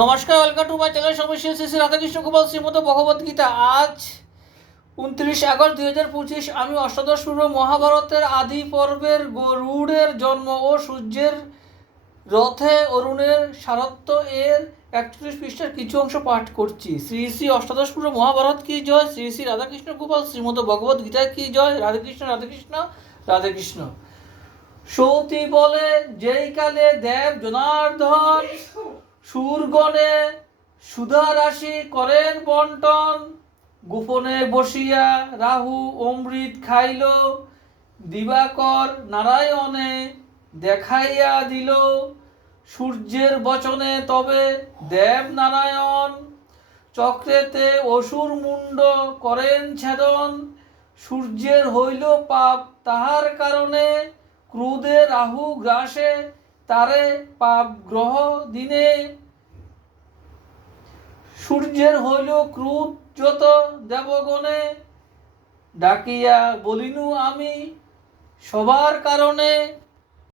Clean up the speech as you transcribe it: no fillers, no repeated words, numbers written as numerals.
নমস্কার, welcome to my channel সমস্যা শ্রী শ্রী রাধাকৃষ্ণ গোপাল শ্রীমদ ভগবদ্গীতা। আজ 29 আগস্ট 2025। আমি অষ্টাদশ পূর্ব মহাভারতের আদি পর্বের গরুড়ের জন্ম ও সূর্যের রথে অরুণের সারথ্য এর 41 পৃষ্ঠার কিছু অংশ পাঠ করছি। শ্রী শ্রী অষ্টাদশ পূর্ব মহাভারত কি জয়, শ্রী শ্রী রাধাকৃষ্ণ গোপাল শ্রীমদ ভগবদ্গীতা কি জয়। রাধাকৃষ্ণ রাধাকৃষ্ণ রাধাকৃষ্ণ। সৌতি বলে, যেই কালে দেব জনার্দন সুরগণে সুধা রাশি করেন বন্টন, গোপনে বসিয়া রাহু অমৃত খাইল, দিবাকর নারায়ণে দেখাইয়া দিল, সূর্যের বচনে তবে দেব নারায়ণ, চক্রেতে অসুর মুন্ড করেন ছেদন, সূর্যের হইল পাপ তাহার কারণে, ক্রোধে রাহু গ্রাসে তারে পাপ গ্রহ দিনে, সূর্যের হইল ক্রোধ যত দেবগণে, ডাকিয়া বলিনু আমি সবার কারণে,